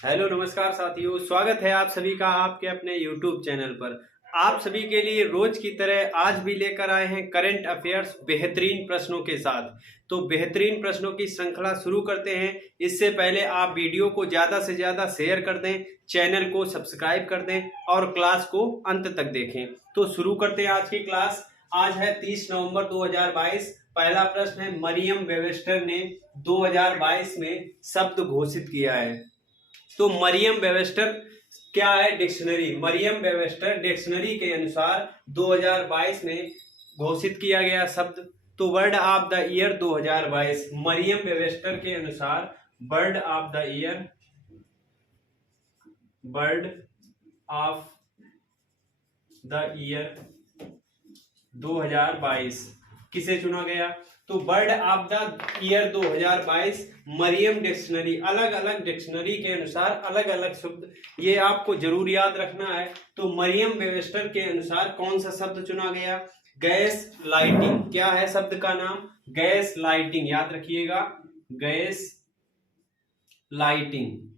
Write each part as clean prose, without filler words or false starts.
Hello नमस्कार साथियों, स्वागत है आप सभी का आपके अपने YouTube चैनल पर। आप सभी के लिए रोज की तरह आज भी लेकर आए हैं करंट अफेयर्स बेहतरीन प्रश्नों के साथ। तो बेहतरीन प्रश्नों की श्रृंखला शुरू करते हैं। इससे पहले आप वीडियो को ज़्यादा से ज़्यादा शेयर कर दें, चैनल को सब्सक्राइब कर दें और क्लास को अंत तक देखें। तो शुरू करते हैं आज की क्लास। आज है 30 नवंबर 2022। पहला प्रश्न है, मरियम वेबस्टर ने 2022 में शब्द घोषित किया है। तो मरियम वेबस्टर क्या है? डिक्शनरी। मरियम वेबस्टर डिक्शनरी के अनुसार 2022 में घोषित किया गया शब्द। तो word of the year 2022 Merriam Webster के अनुसार word of the year, word of the year 2022 किसे चुना गया? तो word of the year 2022 Merriam dictionary, अलग अलग डिक्शनरी के अनुसार अलग अलग शब्द, ये आपको जरूर याद रखना है। तो मरियम वेबस्टर के अनुसार कौन सा शब्द चुना गया? Gas lighting. क्या है शब्द का नाम? Gas lighting. याद रखिएगा, गैस लाइटिंग।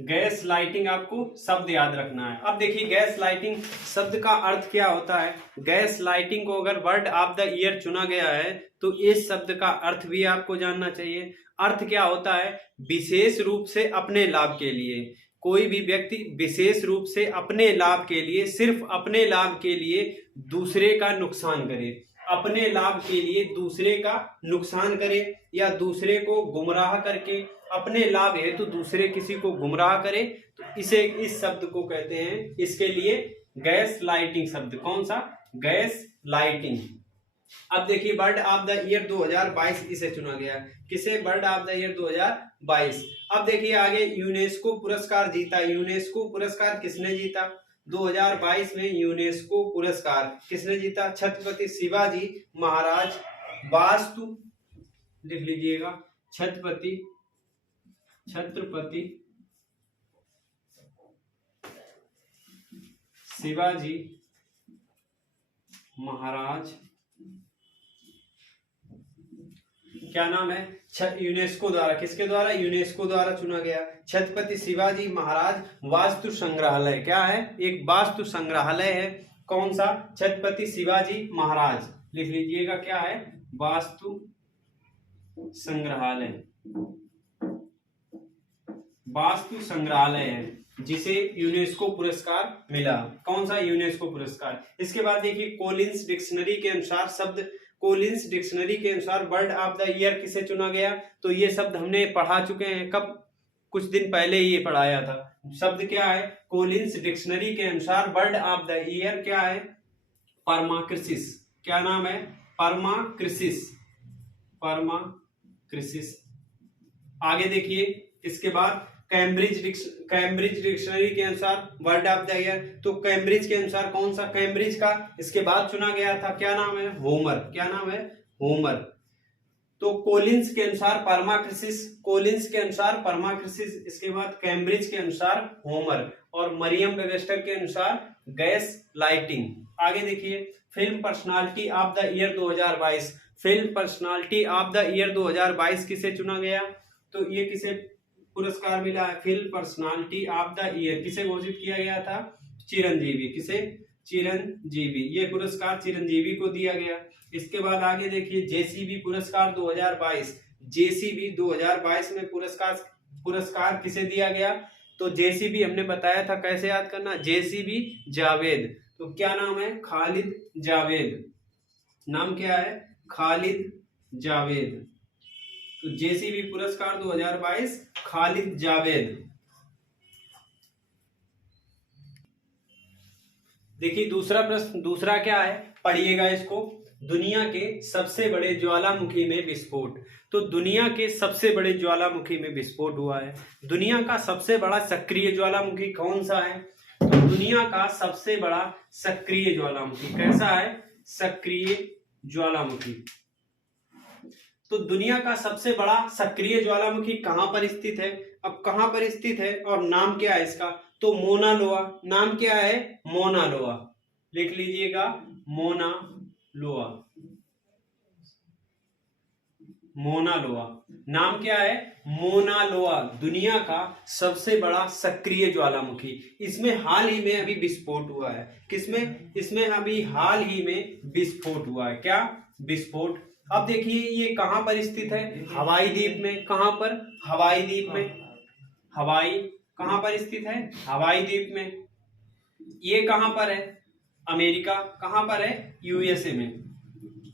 गैस लाइटिंग आपको शब्द याद रखना है। अब देखिए गैस लाइटिंग शब्द का अर्थ क्या होता है। गैस लाइटिंग को अगर वर्ड ऑफ द ईयर चुना गया है तो इस शब्द का अर्थ भी आपको जानना चाहिए। अर्थ क्या होता है? विशेष रूप से अपने लाभ के लिए। कोई भी व्यक्ति विशेष रूप से अपने लाभ के लिए, सिर्फ अपने लाभ के लिए दूसरे का नुकसान करे, अपने लाभ के लिए दूसरे का नुकसान करे या दूसरे को गुमराह करके अपने लाभ हेतु दूसरे किसी को गुमराह करे, तो इसे, इस शब्द को कहते हैं, इसके लिए गैस लाइटिंग शब्द। कौन सा? Gas lighting. अब देखिए वर्ड ऑफ द ईयर 2022 इसे चुना गया। किसे? Word of the year 2022। अब देखिए आगे, यूनेस्को पुरस्कार जीता। यूनेस्को पुरस्कार किसने जीता? 2022 में यूनेस्को पुरस्कार किसने जीता? छत्रपति शिवाजी महाराज वास्तु, लिख लीजिएगा, छत्रपति शिवाजी महाराज, क्या नाम है? यूनेस्को द्वारा। किसके द्वारा? यूनेस्को द्वारा चुना गया। छत्रपति शिवाजी महाराज वास्तु संग्रहालय। क्या है? एक वास्तु संग्रहालय है। कौन सा? छत्रपति शिवाजी महाराज, लिख लीजिएगा, क्या है? वास्तु संग्रहालय। वास्तु संग्रहालय है जिसे यूनेस्को पुरस्कार मिला। कौन सा? यूनेस्को पुरस्कार। इसके बाद देखिए कोलिंस डिक्शनरी के अनुसार शब्द, कोलिंस डिक्शनरी के अनुसार वर्ड ऑफ द ईयर किसे चुना गया? तो ये शब्द हमने पढ़ा चुके हैं। कब? कुछ दिन पहले ये पढ़ाया था। शब्द क्या है? कोलिंस डिक्शनरी के अनुसार वर्ड ऑफ द ईयर क्या है? परमाक्रिसिस। क्या नाम है? परमाक्रिसिस। परमाक्रिसिस। आगे देखिए, इसके बाद कैम्ब्रिज डिक्शनरी के अनुसार वर्ड ऑफ द ईयर, तो कैम्ब्रिज के अनुसार कौन सा? कैम्ब्रिज का इसके बाद चुना गया था, क्या नाम है? होमर। क्या नाम है? होमर। तो कोलिंस के अनुसार परमाक्रिसिस, कोलिंस के अनुसार परमाक्रिसिस, इसके बाद कैम्ब्रिज के अनुसार होमर और मरियम वेबस्टर के अनुसार गैस लाइटिंग। आगे देखिए, film personality of the year 2022। Film personality of the year 2022 किसे चुना गया? तो ये किसे पुरस्कार मिला है? Film personality of the year किसे घोषित किया गया था? चिरंजीवी। किसे? चिरंजीवी। ये पुरस्कार चिरंजीवी को दिया गया। इसके बाद आगे देखिए, जेसीबी पुरस्कार 2022। जेसीबी 2022 में पुरस्कार किसे दिया गया? तो जेसीबी हमने बताया था, कैसे याद करना? जेसीबी जावेद। तो क्या नाम है? खालिद जावेद। नाम क्या है? खालिद जावेद। तो जेसीबी पुरस्कार 2022 खालिद जावेद। देखिए दूसरा प्रश्न, दूसरा क्या है, पढ़िएगा इसको। दुनिया के सबसे बड़े ज्वालामुखी में विस्फोट। तो दुनिया के सबसे बड़े ज्वालामुखी में विस्फोट हुआ है। दुनिया का सबसे बड़ा सक्रिय ज्वालामुखी कौन सा है? तो दुनिया का सबसे बड़ा सक्रिय ज्वालामुखी कैसा है? सक्रिय ज्वालामुखी। तो दुनिया का सबसे बड़ा सक्रिय ज्वालामुखी कहां पर स्थित है? अब कहां पर स्थित है और नाम क्या है इसका? तो मोना लोआ। नाम क्या है? मोना लोआ। लिख लीजिएगा, मोना लोआ। मोना लोआ। नाम क्या है? मोना लोआ, दुनिया का सबसे बड़ा सक्रिय ज्वालामुखी। इसमें हाल ही में अभी विस्फोट हुआ है। किसमें? इसमें अभी हाल ही में विस्फोट हुआ है। क्या? विस्फोट। अब देखिए ये कहां पर स्थित है? हवाई द्वीप में। कहां पर? हवाई द्वीप में। हवाई कहां पर स्थित है? हवाई द्वीप में। ये कहां पर है? अमेरिका। कहां पर है? यूएसए में।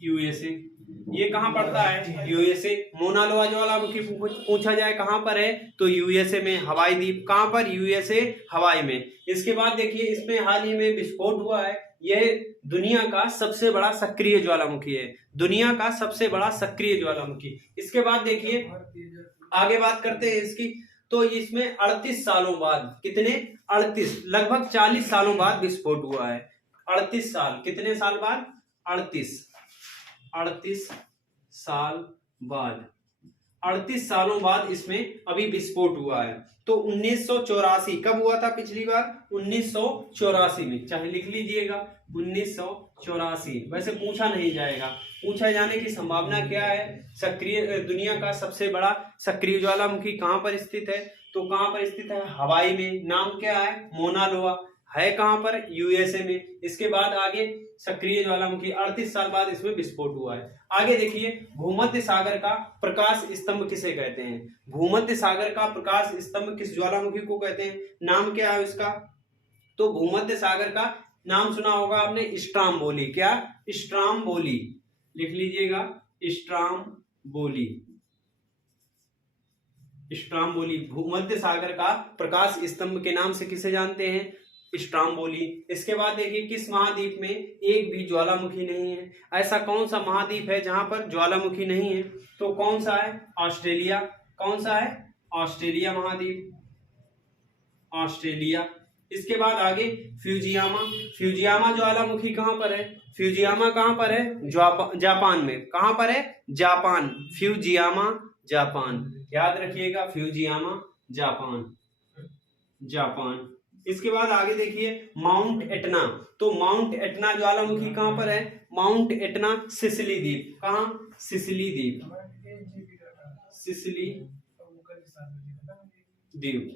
यूएसए। ये कहां पड़ता है? यूएसए। मोना लोआ ज्वालामुखी पूछा जाए कहां पर है तो यूएसए में। हवाई द्वीप कहां पर? यूएसए, हवाई में। इसके बाद देखिए इसमें हाल ही में विस्फोट हुआ है। यह दुनिया का सबसे बड़ा सक्रिय ज्वालामुखी है। दुनिया का सबसे बड़ा सक्रिय ज्वालामुखी। इसके बाद देखिए आगे बात करते हैं इसकी। तो इसमें 38 सालों बाद, कितने? 38, लगभग 40 सालों बाद विस्फोट हुआ है। 38 साल, कितने साल बाद? 38 साल बाद, 38 सालों बाद इसमें अभी विस्फोट हुआ है। तो 1984 कब हुआ था पिछली बार? 1984 में। चाहे लिख लीजिएगा 1984। वैसे पूछा नहीं जाएगा, पूछा जाने की संभावना क्या है? सक्रिय दुनिया का सबसे बड़ा सक्रिय ज्वालामुखी कहां पर स्थित है? तो कहां पर स्थित है? हवाई में। नाम क्या है? मोना लोआ। है कहां पर? यूएसए में। इसके बाद आगे सक्रिय ज्वालामुखी 38 साल बाद इसमें विस्फोट हुआ है। आगे देखिए भूमध्य सागर का प्रकाश स्तंभ किसे कहते हैं? भूमध्य सागर का प्रकाश स्तंभ किस ज्वालामुखी को कहते हैं? नाम क्या है इसका? तो भूमध्य सागर का नाम सुना होगा आपने, स्ट्राम्बोली। क्या? स्ट्राम्बोली। लिख लीजिएगा स्ट्राम्बोली। स्ट्राम्बोली भूमध्य सागर का प्रकाश स्तंभ के नाम से किसे जानते हैं? स्ट्राम्बोली। इसके बाद देखिए किस महाद्वीप में एक भी ज्वालामुखी नहीं है? ऐसा कौन सा महाद्वीप है जहां पर ज्वालामुखी नहीं है? तो कौन सा है? ऑस्ट्रेलिया। कौन सा है? ऑस्ट्रेलिया महाद्वीप। ऑस्ट्रेलिया। इसके बाद आगे फ्यूजियामा। फ्यूजियामा ज्वालामुखी कहां पर है? फ्यूजियामा कहां पर है? जापान में। कहां पर है? जापान। फ्यूजियामा जापान, याद रखिएगा फ्यूजियामा जापान। जापान। इसके बाद आगे देखिए माउंट एटना। तो माउंट एटना ज्वालामुखी कहां पर है? माउंट एटना सिसिली द्वीप। कहां? सिसिली द्वीप। सिसिली द्वीप।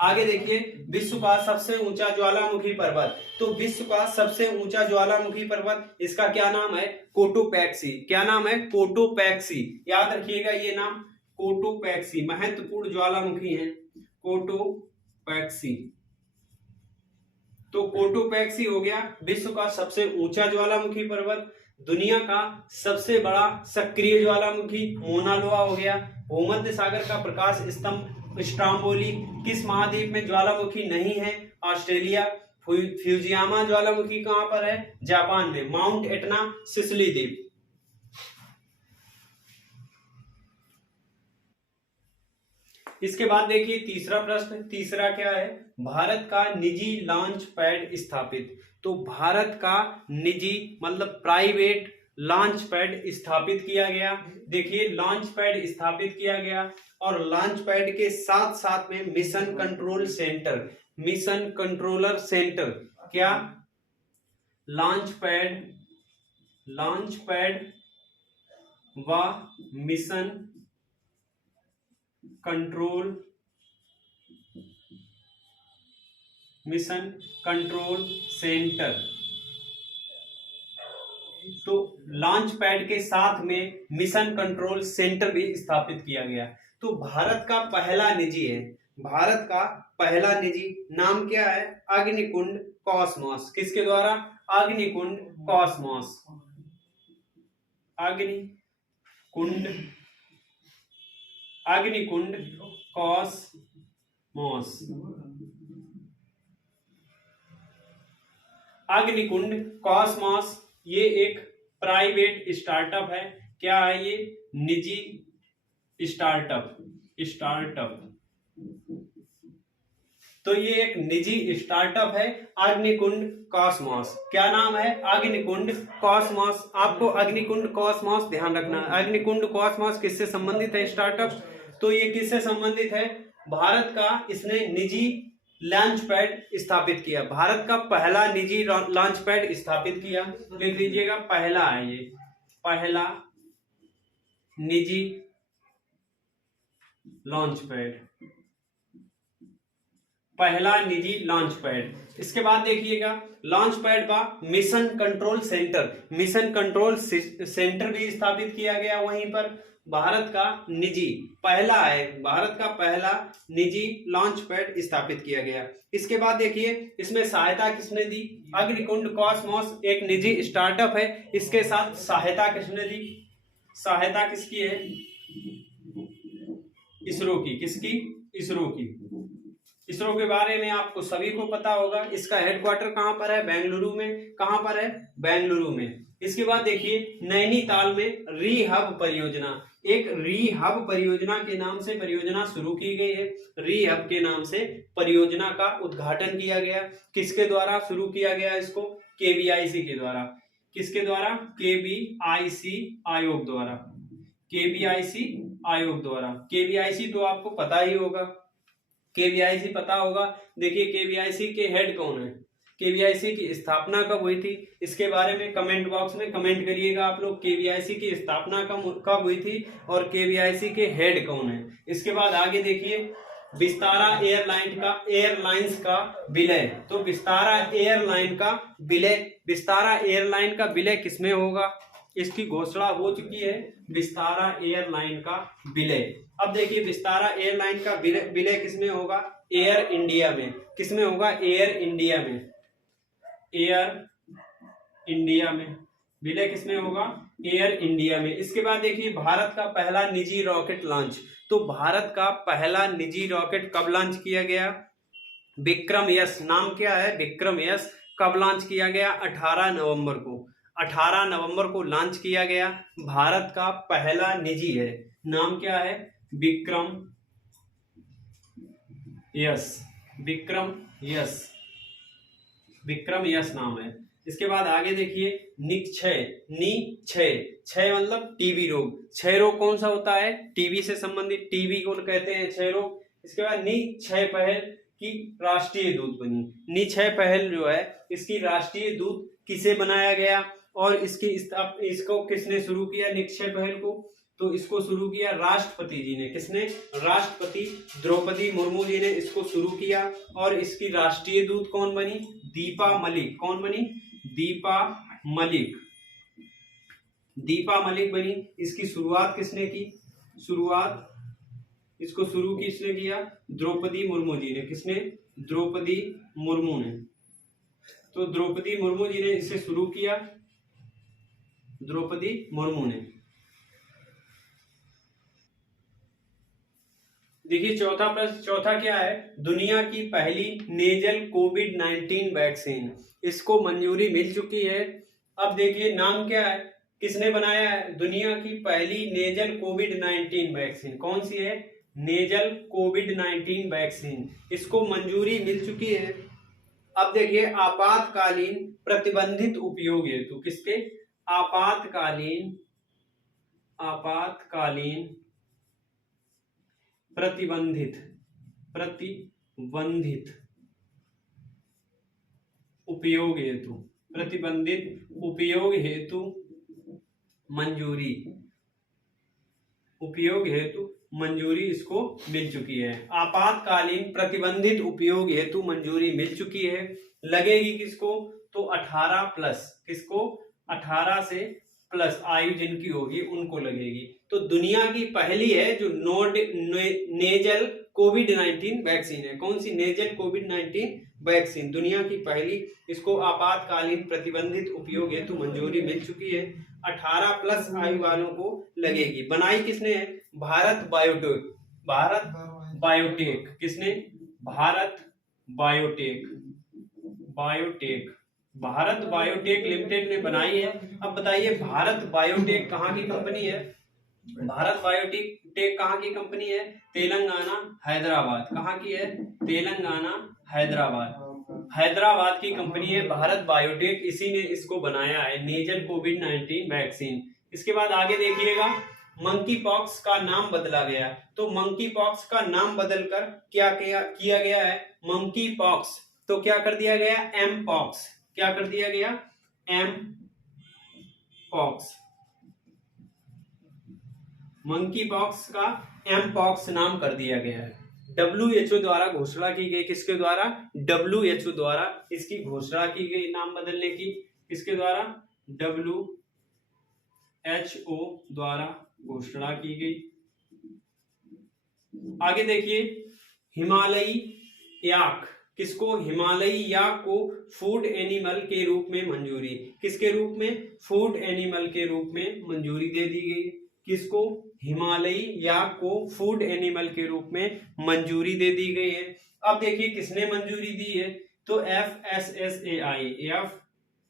आगे देखिए विश्व का सबसे ऊंचा ज्वालामुखी पर्वत। तो विश्व का सबसे ऊंचा ज्वालामुखी पर्वत, इसका क्या नाम है? कोटोपैक्सी। क्या नाम है? कोटोपैक्सी। याद रखिएगा ये नाम, कोटोपैक्सी। महत्वपूर्ण ज्वालामुखी है कोटोपैक्सी। तो कोटोपैक्सी हो गया विश्व का सबसे ऊंचा ज्वालामुखी पर्वत। दुनिया का सबसे बड़ा सक्रिय ज्वालामुखी मोना लोआ हो गया। भूमध्य सागर का प्रकाश स्तंभ स्ट्राम्बोली। किस महाद्वीप में ज्वालामुखी नहीं है? ऑस्ट्रेलिया। फ्यूजियामा ज्वालामुखी कहां पर है? जापान में। माउंट एटना सिसिली द्वीप। इसके बाद देखिए तीसरा प्रश्न। तीसरा क्या है? भारत का निजी लॉन्च पैड स्थापित। तो भारत का निजी मतलब प्राइवेट लॉन्च पैड स्थापित किया गया। देखिए लॉन्च पैड स्थापित किया गया और लॉन्च पैड के साथ साथ में mission control centre, mission controller centre. क्या? लॉन्च पैड व मिशन कंट्रोल सेंटर। तो लॉन्च पैड के साथ में मिशन कंट्रोल सेंटर भी स्थापित किया गया। तो भारत का पहला निजी है, भारत का पहला निजी। नाम क्या है? अग्निकुंड कॉस्मोस। किसके द्वारा? अग्निकुंड कॉस्मोस। अग्निकुंड कॉस्मोस। अग्निकुंड कॉस्मोस ये एक प्राइवेट स्टार्टअप है। क्या है ये? निजी स्टार्टअप। तो ये एक निजी स्टार्टअप है अग्निकुंड कॉस्मोस। क्या नाम है? अग्निकुंड कॉस्मोस। आपको अग्निकुंड कॉस्मोस ध्यान रखना है। अग्निकुंड कॉस्मोस किससे संबंधित है स्टार्टअप? तो ये किससे संबंधित है? भारत का इसने निजी लॉन्च पैड स्थापित किया। भारत का पहला निजी लॉन्च पैड स्थापित किया। लिख लीजिएगा पहला है ये, पहला निजी लॉन्च पैड, पहला निजी लॉन्च पैड। इसके बाद देखिएगा लॉन्च पैड का mission control centre, mission control centre भी स्थापित किया गया वहीं पर। भारत का निजी पहला है, भारत का पहला निजी लॉन्च पैड स्थापित किया गया। इसके बाद देखिए इसमें सहायता किसने दी, अग्निकुंड कॉस्मोस एक निजी स्टार्टअप है, इसके साथ सहायता किसने दी, सहायता किसकी है, इसरो की, किसकी, इसरो की। इसरो के बारे में आपको सभी को पता होगा, इसका हेडक्वार्टर कहां पर है, बेंगलुरु में। कहां पर है, बेंगलुरु में। इसके बाद देखिए नैनीताल में रीहब परियोजना, एक रीहब परियोजना के नाम से परियोजना शुरू की गई है। रीहब के नाम से परियोजना का उद्घाटन किया गया। किसके द्वारा शुरू किया गया इसको, केवीआईसी के द्वारा। किसके द्वारा, केवीआईसी आयोग द्वारा, केवीआईसी आयोग द्वारा। केवीआईसी तो आपको पता ही होगा, केवीआईसी पता होगा। देखिए केवीआईसी के हेड कौन है, केवीआईसी की स्थापना कब हुई थी, इसके बारे में कमेंट बॉक्स में कमेंट करिएगा आप लोग, केवीआईसी की स्थापना कब हुई थी और केवीआईसी के हेड कौन है। इसके बाद आगे देखिए विस्तारा एयरलाइंस का विलय, तो विस्तारा एयरलाइन का विलय, विस्तारा एयरलाइन का विलय किसमें होगा, इसकी घोषणा हो चुकी है, विस्तारा एयरलाइन का विलय। अब देखिए विस्तारा एयरलाइन का विलय किसमें होगा, एयर इंडिया में। किसमें होगा, एयर इंडिया में, एयर इंडिया में विलय किसमें होगा, एयर इंडिया में। इसके बाद देखिए भारत का पहला निजी रॉकेट लॉन्च, तो भारत का पहला निजी रॉकेट कब लॉन्च किया गया, विक्रम यस, नाम क्या है, विक्रम यस। कब लॉन्च किया गया, 18 नवंबर को, 18 नवंबर को लॉन्च किया गया। भारत का पहला निजी है, नाम क्या है, Vikram yes, Vikram yes, Vikram yes नाम है। इसके बाद आगे देखिए क्षय मतलब टीबी रोग, क्षय रोग कौन सा होता है, टीबी से संबंधित, टीबी को कहते हैं क्षय रोग। इसके बाद क्षय पहल की राष्ट्रीय दूत बनी। क्षय पहल जो है इसकी राष्ट्रीय दूत किसे बनाया गया और इसको किसने शुरू किया, निक्षय पहल को, तो इसको शुरू किया राष्ट्रपति जी ने। किसने, राष्ट्रपति द्रौपदी मुर्मू जी ने इसको शुरू किया। और इसकी राष्ट्रीय दूत कौन बनी, दीपा मलिक। कौन बनी, दीपा मलिक, दीपा मलिक बनी। इसकी शुरुआत किसने की, इसको शुरू किसने किया, द्रौपदी मुर्मू जी ने। किसने, द्रौपदी मुर्मू ने। तो द्रौपदी मुर्मू जी ने इसे शुरू किया, द्रौपदी मुर्मू ने। देखिए चौथा प्रश्न, चौथा क्या है, दुनिया की पहली नेजल कोविड-19 वैक्सीन, इसको मंजूरी मिल चुकी है। अब देखिए नाम क्या है, किसने बनाया है, दुनिया की पहली नेजल कोविड-19 वैक्सीन कौन सी है, नेजल कोविड-19 वैक्सीन, इसको मंजूरी मिल चुकी है। अब देखिए आपातकालीन प्रतिबंधित उपयोग हेतु, किसके, आपातकालीन प्रतिबंधित उपयोग हेतु, प्रतिबंधित उपयोग हेतु मंजूरी, उपयोग हेतु मंजूरी इसको मिल चुकी है। आपातकालीन प्रतिबंधित उपयोग हेतु मंजूरी मिल चुकी है। लगेगी किसको, तो 18 प्लस, किसको, 18 से प्लस आयु जिनकी होगी उनको लगेगी। तो दुनिया की पहली है जो नेजल कोविड-19 वैक्सीन है। कौन सी, नेजल कोविड-19 वैक्सीन, दुनिया की पहली, इसको आपातकालीन प्रतिबंधित उपयोग हेतु मंजूरी मिल चुकी है। 18 प्लस आयु वालों को लगेगी। बनाई किसने है, भारत बायोटेक, भारत बायोटेक, किसने, Bharat biotech, Bharat biotech limited ने बनाई है। अब बताइए भारत बायोटेक कहाँ की कंपनी है, भारत बायोटेक कहाँ की कंपनी है, तेलंगाना हैदराबाद। कहाँ की है, तेलंगाना हैदराबाद की कंपनी है भारत बायोटेक, इसी ने इसको बनाया है, नेजल कोविड-19 वैक्सीन। इसके बाद आगे देखिएगा मंकी पॉक्स का नाम बदला गया, तो मंकी पॉक्स का नाम बदलकर क्या किया गया है, मंकी पॉक्स, तो क्या कर दिया गया, एम पॉक्स, क्या कर दिया गया, एम पॉक्स। मंकी पॉक्स का एम पॉक्स नाम कर दिया गया है। WHO द्वारा घोषणा की गई, किसके द्वारा? WHO द्वारा इसकी घोषणा की गई नाम बदलने की, किसके द्वारा? WHO द्वारा घोषणा की गई। आगे देखिए, हिमालयी याक, किसको? हिमालयी याक को फूड एनिमल के रूप में मंजूरी, किसके रूप में? फूड एनिमल के रूप में मंजूरी दे दी गई। किसको? हिमालयी याक को फूड एनिमल के रूप में मंजूरी दे दी गई है। अब देखिए किसने मंजूरी दी है, तो FSSAI,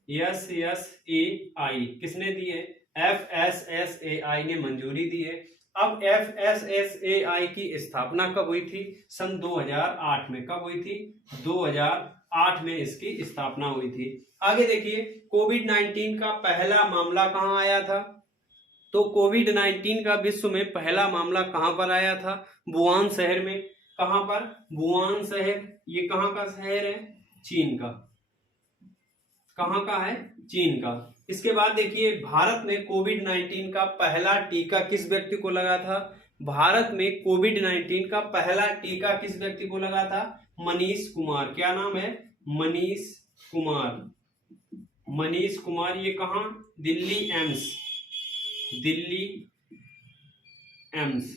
FSSAI किसने दी है? FSSAI ने मंजूरी दी है। अब FSSAI की स्थापना कब हुई थी? सन 2008 में। कब हुई थी? 2008 में इसकी स्थापना हुई थी। आगे देखिए, कोविड-19 का पहला मामला कहां आया था? तो कोविड-19 का विश्व में पहला मामला कहां पर आया था? वुहान शहर में। कहां पर? वुहान शहर। ये कहां का शहर है? चीन का। कहां का है? चीन का। इसके बाद देखिए, भारत में कोविड-19 का पहला टीका किस व्यक्ति को लगा था? भारत में कोविड-19 का पहला टीका किस व्यक्ति को लगा था? मनीष कुमार। क्या नाम है? मनीष कुमार। मनीष कुमार। ये कहां? Delhi AIIMS. Delhi AIIMS.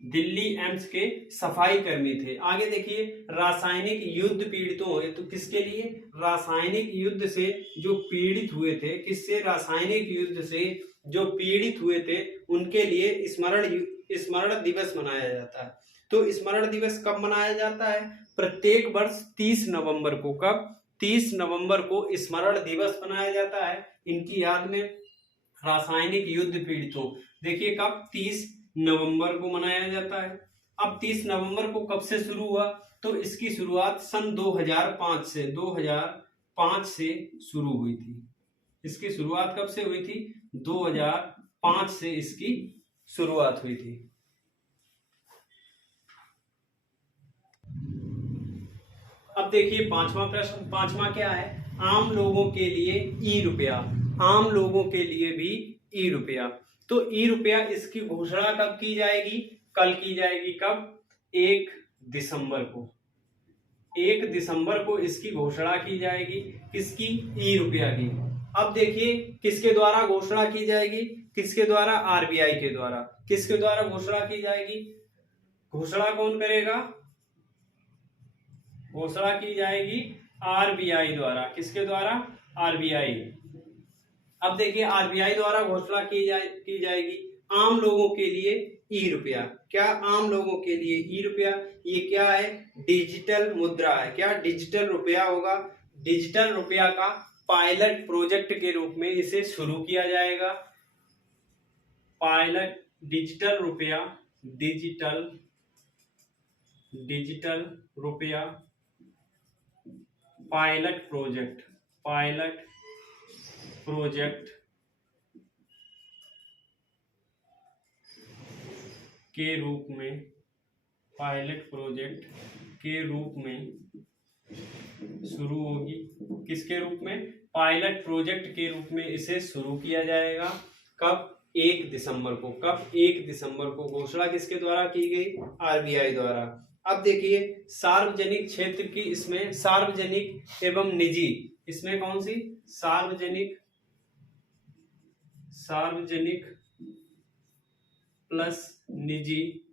Delhi AIIMS के सफाई कर्मी थे। आगे देखिए, रासायनिक युद्ध पीड़ितों, तो किसके लिए? रासायनिक युद्ध से जो पीड़ित हुए थे, किससे? रासायनिक युद्ध से जो पीड़ित हुए थे उनके लिए स्मरण दिवस मनाया जाता है। तो स्मरण दिवस कब मनाया जाता है? प्रत्येक वर्ष 30 नवंबर को। कब? 30 नवंबर को स्मरण दिवस मनाया जाता है इनकी याद में, रासायनिक युद्ध पीड़ितों। देखिए कब? 30 नवंबर को मनाया जाता है। अब 30 नवंबर को कब से शुरू हुआ? तो इसकी शुरुआत सन 2005 से शुरू हुई थी। इसकी शुरुआत कब से हुई थी? 2005 से इसकी शुरुआत हुई थी। अब देखिए पांचवा प्रश्न। पांचवा क्या है? आम लोगों के लिए ई रुपया। आम लोगों के लिए भी ई रुपया। तो ई रुपया इसकी घोषणा कब की जाएगी? कल की जाएगी। कब? 1 दिसंबर को। 1 दिसंबर को इसकी घोषणा की जाएगी। किसकी? ई रुपया की। अब देखिए किसके द्वारा घोषणा की जाएगी? किसके द्वारा? आरबीआई के द्वारा। किसके द्वारा घोषणा की जाएगी? घोषणा कौन करेगा? घोषणा की जाएगी आरबीआई द्वारा। किसके द्वारा? आरबीआई। अब देखिए आरबीआई द्वारा घोषणा की जाएगी आम लोगों के लिए ई रुपया। क्या? आम लोगों के लिए ई रुपया। ये क्या है? डिजिटल मुद्रा है। क्या? डिजिटल रुपया होगा। डिजिटल रुपया का पायलट प्रोजेक्ट के रूप में इसे शुरू किया जाएगा। पायलट डिजिटल रुपया, डिजिटल रुपया पायलट प्रोजेक्ट के रूप में, पायलट प्रोजेक्ट के रूप में शुरू होगी। किसके रूप में? पायलट प्रोजेक्ट के रूप में इसे शुरू किया जाएगा। कब? 1 दिसंबर को। कब? 1 दिसंबर को। घोषणा किसके द्वारा की गई? आरबीआई द्वारा। अब देखिए सार्वजनिक क्षेत्र की, इसमें सार्वजनिक एवं निजी, इसमें कौन सी? सार्वजनिक प्लस निजी।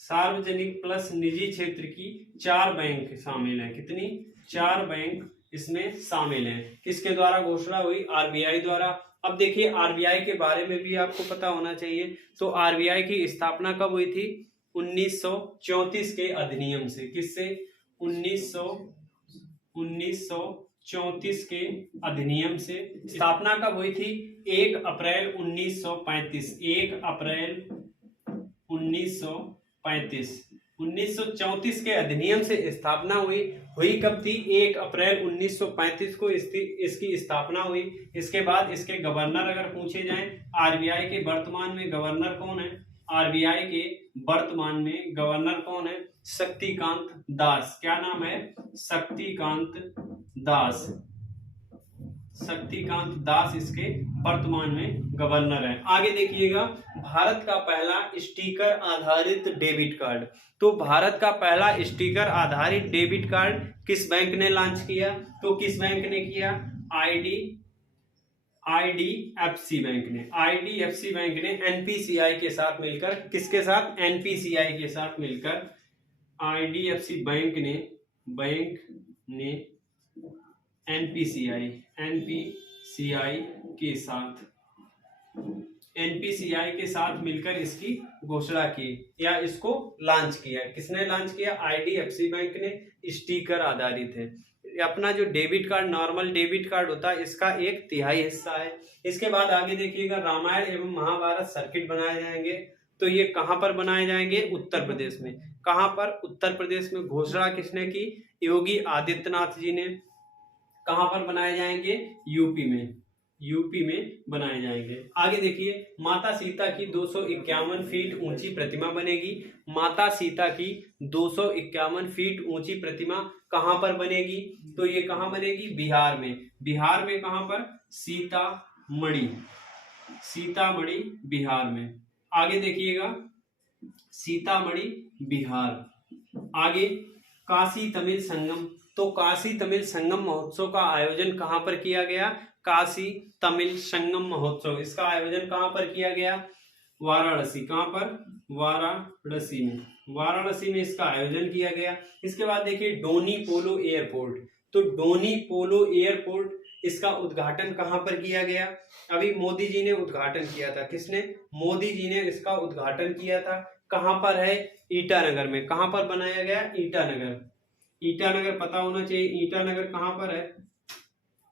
सार्वजनिक प्लस निजी क्षेत्र की 4 बैंक शामिल हैं। कितनी? 4 बैंक इसमें शामिल हैं। किसके द्वारा घोषणा हुई? आरबीआई द्वारा। अब देखिए आरबीआई के बारे में भी आपको पता होना चाहिए। तो आरबीआई की स्थापना कब हुई थी? 1934 के अधिनियम से। किससे? 1934 के अधिनियम से। स्थापना कब हुई थी? 1 अप्रैल 1935। 1 अप्रैल 1935। 1934 के अधिनियम से स्थापना हुई कब थी? 1 अप्रैल 1935 को इसकी स्थापना हुई। इसके बाद इसके गवर्नर अगर पूछे जाएं, आरबीआई के वर्तमान में गवर्नर कौन है? आरबीआई के वर्तमान में गवर्नर कौन है? शक्तिकांत दास। क्या नाम है? शक्तिकांत दास। शक्तिकांत दास इसके वर्तमान में गवर्नर हैं। आगे देखिएगा, भारत का पहला स्टिकर आधारित डेबिट कार्ड। तो भारत का पहला स्टिकर आधारित डेबिट कार्ड किस बैंक ने लॉन्च किया? तो किस बैंक ने किया? आईडीएफसी बैंक ने। आईडीएफसी बैंक ने एनपीसीआई के साथ मिलकर, किसके साथ? एनपीसीआई के साथ मिलकर आईडीएफसी बैंक ने एनपीसीआई के साथ मिलकर इसकी घोषणा की या इसको लॉन्च किया। किसने लॉन्च किया? आईडीएफसी बैंक ने। स्टिकर आधारित है। अपना जो debit card, normal debit card होता है, इसका 1/3 हिस्सा है। इसके बाद आगे देखिएगा, रामायण एवं महाभारत सर्किट बनाए जाएंगे। तो ये कहां पर बनाए जाएंगे? उत्तर प्रदेश में। कहां पर? उत्तर प्रदेश में। घोषणा किसने की? योगी आदित्यनाथ जी ने। कहां पर बनाए जाएंगे? यूपी में बनाए जाएंगे। आगे देखिए, माता सीता की 251 फीट ऊंची प्रतिमा बनेगी। माता सीता की 251 फीट ऊंची प्रतिमा कहां पर बनेगी? तो ये कहां बनेगी? बिहार में। बिहार में कहां पर? सीतामढ़ी बिहार में। आगे देखिएगा, सीतामढ़ी बिहार। आगे काशी तमिल संगम। तो काशी तमिल संगम महोत्सव का आयोजन कहां पर किया गया? काशी तमिल संगम महोत्सव, इसका आयोजन कहां पर किया गया? वाराणसी। कहां पर? वाराणसी में इसका आयोजन किया गया। इसके बाद देखिए, डोनी पोलो एयरपोर्ट। तो डोनी पोलो एयरपोर्ट, इसका उद्घाटन कहां पर किया गया? अभी मोदी जी ने उद्घाटन किया था। किसने? मोदी जी ने इसका उद्घाटन किया था। कहां पर है? ईटानगर में। कहां पर बनाया गया? ईटानगर पता होना चाहिए। ईटानगर कहां पर है?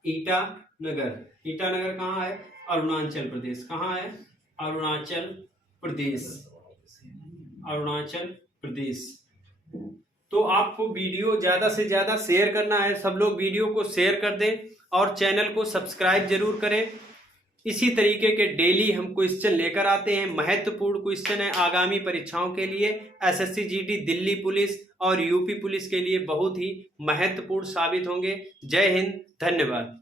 ईटानगर कहां है? अरुणाचल प्रदेश। कहां है? अरुणाचल प्रदेश। तो आपको वीडियो ज्यादा से ज्यादा शेयर करना है। सब लोग वीडियो को शेयर कर दें और चैनल को सब्सक्राइब जरूर करें। इसी तरीके के डेली हम क्वेश्चन लेकर आते हैं। महत्वपूर्ण क्वेश्चन है आगामी परीक्षाओं के लिए। एसएससी जीडी, दिल्ली पुलिस और यूपी पुलिस के लिए बहुत ही महत्वपूर्ण साबित होंगे। जय हिंद, धन्यवाद।